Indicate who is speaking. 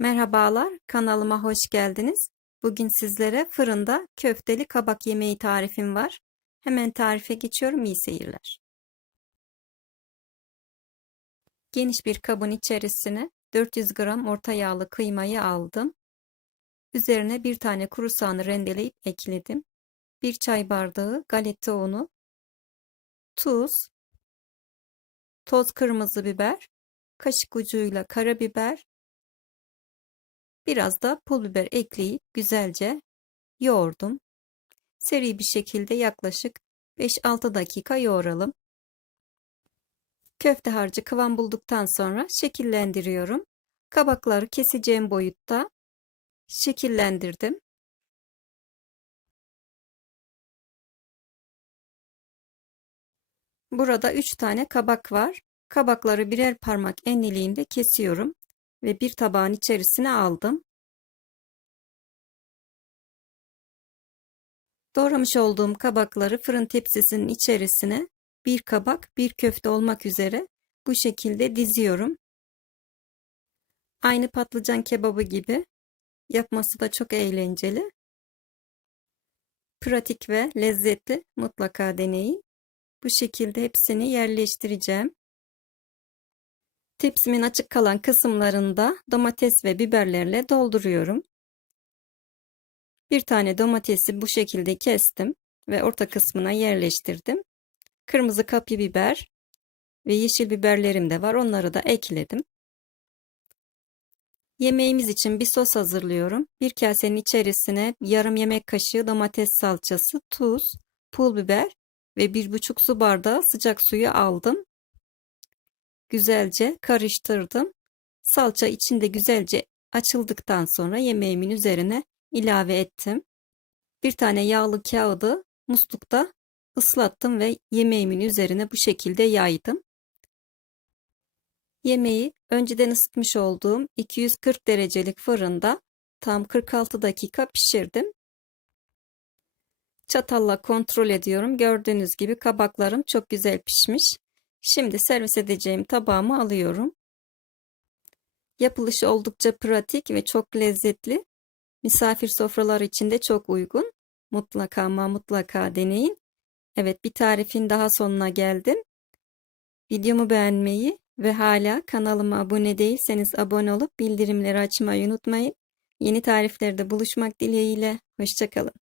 Speaker 1: Merhabalar, kanalıma hoş geldiniz. Bugün sizlere fırında köfteli kabak yemeği tarifim var. Hemen tarife geçiyorum, iyi seyirler. Geniş bir kabın içerisine 400 gram orta yağlı kıymayı aldım. Üzerine bir tane kuru soğanı rendeleyip ekledim. Bir çay bardağı galeta unu, tuz, toz kırmızı biber, kaşık ucuyla karabiber, Biraz da pul biber ekleyip güzelce yoğurdum. Seri bir şekilde yaklaşık 5-6 dakika yoğuralım. Köfte harcı kıvam bulduktan sonra şekillendiriyorum. Kabakları keseceğim boyutta şekillendirdim. Burada 3 tane kabak var. Kabakları birer parmak enliliğinde kesiyorum ve bir tabağın içerisine aldım. Doğramış olduğum kabakları fırın tepsisinin içerisine bir kabak, bir köfte olmak üzere bu şekilde diziyorum. Aynı patlıcan kebabı gibi yapması da çok eğlenceli. Pratik ve lezzetli mutlaka deneyin. Bu şekilde hepsini yerleştireceğim. Tepsimin açık kalan kısımlarında domates ve biberlerle dolduruyorum. Bir tane domatesi bu şekilde kestim ve orta kısmına yerleştirdim. Kırmızı kapya biber ve yeşil biberlerim de var. Onları da ekledim. Yemeğimiz için bir sos hazırlıyorum. Bir kasenin içerisine yarım yemek kaşığı domates salçası, tuz, pul biber ve bir buçuk su bardağı sıcak suyu aldım güzelce karıştırdım. Salça içinde güzelce açıldıktan sonra yemeğimin üzerine ilave ettim. Bir tane yağlı kağıdı muslukta ıslattım ve yemeğimin üzerine bu şekilde yaydım. Yemeği önceden ısıtmış olduğum 240 derecelik fırında tam 46 dakika pişirdim. Çatalla kontrol ediyorum. Gördüğünüz gibi kabaklarım çok güzel pişmiş. Şimdi servis edeceğim tabağımı alıyorum. Yapılışı oldukça pratik ve çok lezzetli. Misafir sofraları için de çok uygun. Mutlaka ama mutlaka deneyin. Evet bir tarifin daha sonuna geldim. Videomu beğenmeyi ve hala kanalıma abone değilseniz abone olup bildirimleri açmayı unutmayın. Yeni tariflerde buluşmak dileğiyle. Hoşçakalın.